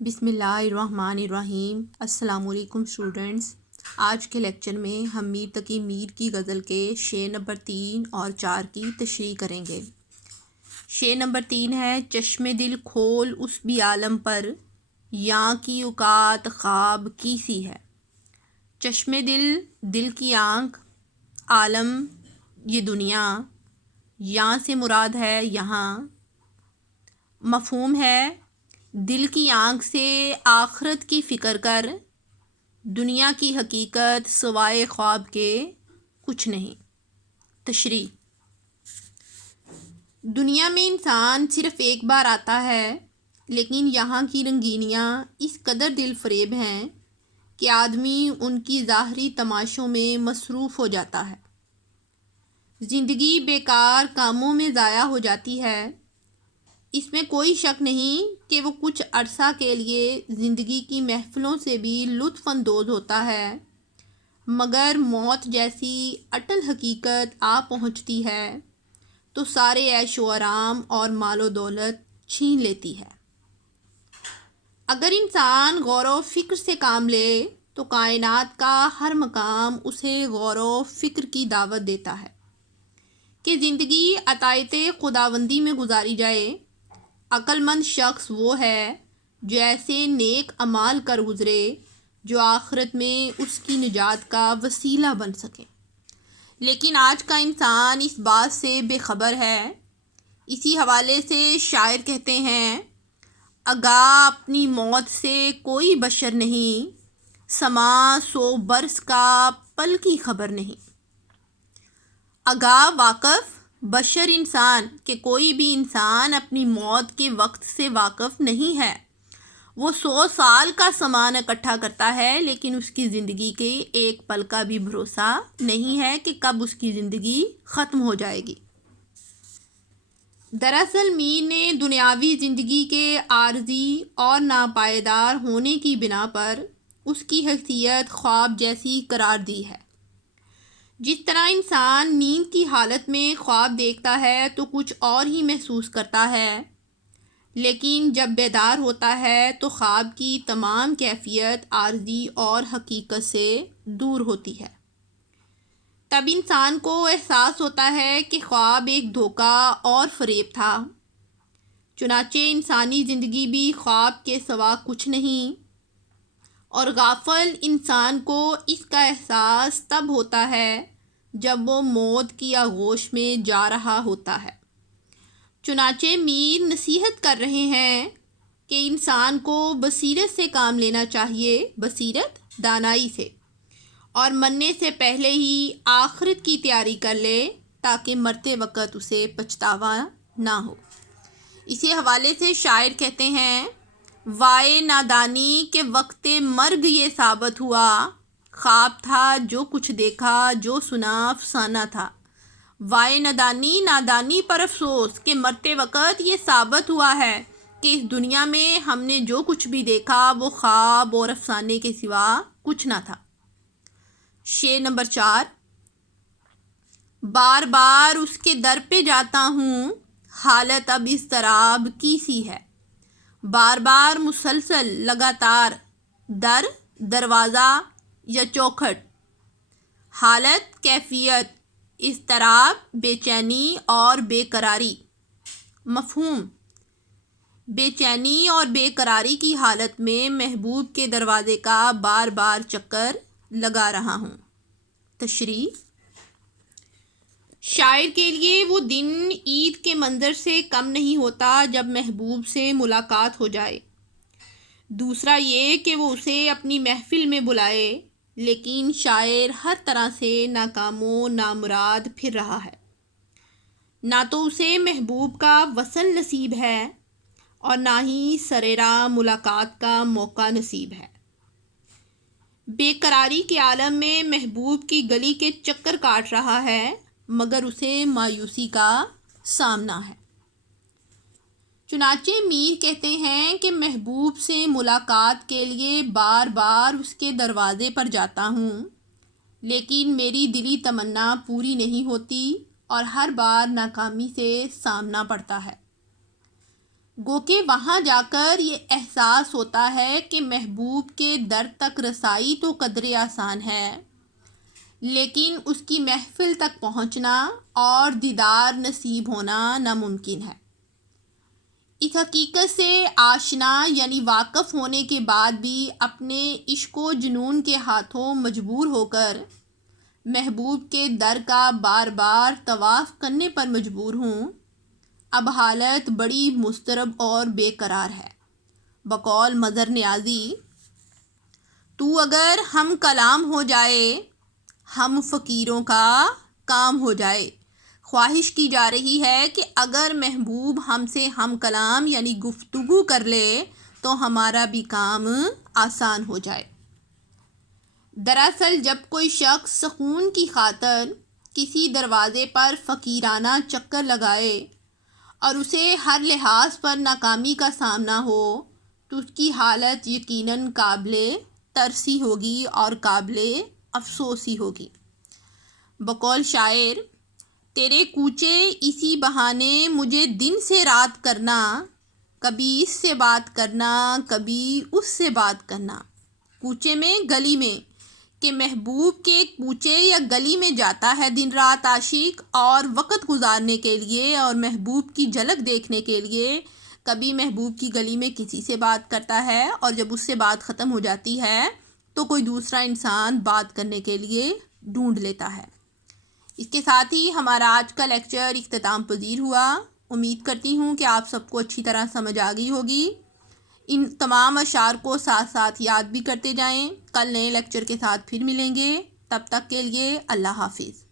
بسم اللہ الرحمن الرحیم۔ السلام علیکم اسٹوڈنٹس۔ آج کے لیکچر میں ہم میر تقی میر کی غزل کے شعر نمبر 3 اور 4 کی تشریح کریں گے۔ شعر نمبر 3 ہے: چشم دل کھول اس بھی عالم پر، یاں کی اوقات خواب کی سی ہے۔ چشم دل، دل کی آنکھ، عالم یہ دنیا، یاں سے مراد ہے یہاں۔ مفہوم ہے: دل کی آنکھ سے آخرت کی فکر کر، دنیا کی حقیقت سوائے خواب کے کچھ نہیں۔ تشریح: دنیا میں انسان صرف ایک بار آتا ہے، لیکن یہاں کی رنگینیاں اس قدر دل فریب ہیں کہ آدمی ان کی ظاہری تماشوں میں مصروف ہو جاتا ہے۔ زندگی بیکار کاموں میں ضائع ہو جاتی ہے۔ اس میں کوئی شک نہیں کہ وہ کچھ عرصہ کے لیے زندگی کی محفلوں سے بھی لطف اندوز ہوتا ہے، مگر موت جیسی اٹل حقیقت آ پہنچتی ہے تو سارے عیش و آرام اور مال و دولت چھین لیتی ہے۔ اگر انسان غور و فکر سے کام لے تو کائنات کا ہر مقام اسے غور و فکر کی دعوت دیتا ہے کہ زندگی عطایت خداوندی میں گزاری جائے۔ عقل مند شخص وہ ہے جو ایسے نیک اعمال کر گزرے جو آخرت میں اس کی نجات کا وسیلہ بن سکیں، لیکن آج کا انسان اس بات سے بے خبر ہے۔ اسی حوالے سے شاعر کہتے ہیں: آگاہ اپنی موت سے کوئی بشر نہیں، سما 100 برس کا پل کی خبر نہیں۔ آگاہ، واقف، بشر انسان کہ کوئی بھی انسان اپنی موت کے وقت سے واقف نہیں ہے۔ وہ 100 سال کا سامان اکٹھا کرتا ہے، لیکن اس کی زندگی کے ایک پل کا بھی بھروسہ نہیں ہے کہ کب اس کی زندگی ختم ہو جائے گی۔ دراصل میر نے دنیاوی زندگی کے عارضی اور ناپائیدار ہونے کی بنا پر اس کی حیثیت خواب جیسی قرار دی ہے۔ جس طرح انسان نیند کی حالت میں خواب دیکھتا ہے تو کچھ اور ہی محسوس کرتا ہے، لیکن جب بیدار ہوتا ہے تو خواب کی تمام کیفیت عارضی اور حقیقت سے دور ہوتی ہے۔ تب انسان کو احساس ہوتا ہے کہ خواب ایک دھوکہ اور فریب تھا۔ چنانچہ انسانی زندگی بھی خواب کے سوا کچھ نہیں، اور غافل انسان کو اس کا احساس تب ہوتا ہے جب وہ موت کی آغوش میں جا رہا ہوتا ہے۔ چنانچہ میر نصیحت کر رہے ہیں کہ انسان کو بصیرت سے کام لینا چاہیے، بصیرت دانائی سے، اور مرنے سے پہلے ہی آخرت کی تیاری کر لے تاکہ مرتے وقت اسے پچھتاوا نہ ہو۔ اسی حوالے سے شاعر کہتے ہیں: وائے نادانی کہ وقت مرگ یہ ثابت ہوا، خواب تھا جو کچھ دیکھا، جو سنا افسانہ تھا۔ وائے نادانی، نادانی پر افسوس کہ مرتے وقت یہ ثابت ہوا ہے کہ اس دنیا میں ہم نے جو کچھ بھی دیکھا وہ خواب اور افسانے کے سوا کچھ نہ تھا۔ شعر نمبر 4: بار بار اس کے در پہ جاتا ہوں، حالت اب اضطراب کی سی ہے۔ بار بار، مسلسل، لگاتار، در، دروازہ یا چوکھٹ، حالت، کیفیت، اضطراب، بے چینی اور بے قراری۔ مفہوم: بے چینی اور بے قراری کی حالت میں محبوب کے دروازے کا بار بار چکر لگا رہا ہوں۔ تشریح: شاعر کے لیے وہ دن عید کے منظر سے کم نہیں ہوتا جب محبوب سے ملاقات ہو جائے۔ دوسرا یہ کہ وہ اسے اپنی محفل میں بلائے، لیکن شاعر ہر طرح سے ناکام و نامراد پھر رہا ہے۔ نہ تو اسے محبوب کا وصل نصیب ہے اور نہ ہی سرِ راہ ملاقات کا موقع نصیب ہے۔ بے قراری کے عالم میں محبوب کی گلی کے چکر کاٹ رہا ہے، مگر اسے مایوسی کا سامنا ہے۔ چنانچہ میر کہتے ہیں کہ محبوب سے ملاقات کے لیے بار بار اس کے دروازے پر جاتا ہوں، لیکن میری دلی تمنا پوری نہیں ہوتی اور ہر بار ناکامی سے سامنا پڑتا ہے۔ گو کہ وہاں جا کر یہ احساس ہوتا ہے کہ محبوب کے در تک رسائی تو قدرے آسان ہے، لیکن اس کی محفل تک پہنچنا اور دیدار نصیب ہونا ناممکن ہے۔ اس حقیقت سے آشنا یعنی واقف ہونے کے بعد بھی اپنے عشق و جنون کے ہاتھوں مجبور ہو کر محبوب کے در کا بار بار طواف کرنے پر مجبور ہوں، اب حالت بڑی مضطرب اور بے قرار ہے۔ بقول مظہر نیازی، تو اگر ہم کلام ہو جائے، ہم فقیروں کا کام ہو جائے۔ خواہش کی جا رہی ہے کہ اگر محبوب ہم سے ہم کلام یعنی گفتگو کر لے تو ہمارا بھی کام آسان ہو جائے۔ دراصل جب کوئی شخص سکون کی خاطر کسی دروازے پر فقیرانہ چکر لگائے اور اسے ہر لحاظ پر ناکامی کا سامنا ہو تو اس کی حالت یقیناً قابل ترسی ہوگی اور قابل افسوس ہی ہوگی۔ بقول شاعر، تیرے کوچے اسی بہانے مجھے دن سے رات کرنا، کبھی اس سے بات کرنا کبھی اس سے بات کرنا۔ کوچے میں گلی میں، کہ محبوب کے کوچے یا گلی میں جاتا ہے دن رات عاشق، اور وقت گزارنے کے لیے اور محبوب کی جھلک دیکھنے کے لیے کبھی محبوب کی گلی میں کسی سے بات کرتا ہے، اور جب اس سے بات ختم ہو جاتی ہے تو کوئی دوسرا انسان بات کرنے کے لیے ڈھونڈ لیتا ہے۔ اس کے ساتھ ہی ہمارا آج کا لیکچر اختتام پذیر ہوا۔ امید کرتی ہوں کہ آپ سب کو اچھی طرح سمجھ آ گئی ہوگی۔ ان تمام اشعار کو ساتھ ساتھ یاد بھی کرتے جائیں۔ کل نئے لیکچر کے ساتھ پھر ملیں گے، تب تک کے لیے اللہ حافظ۔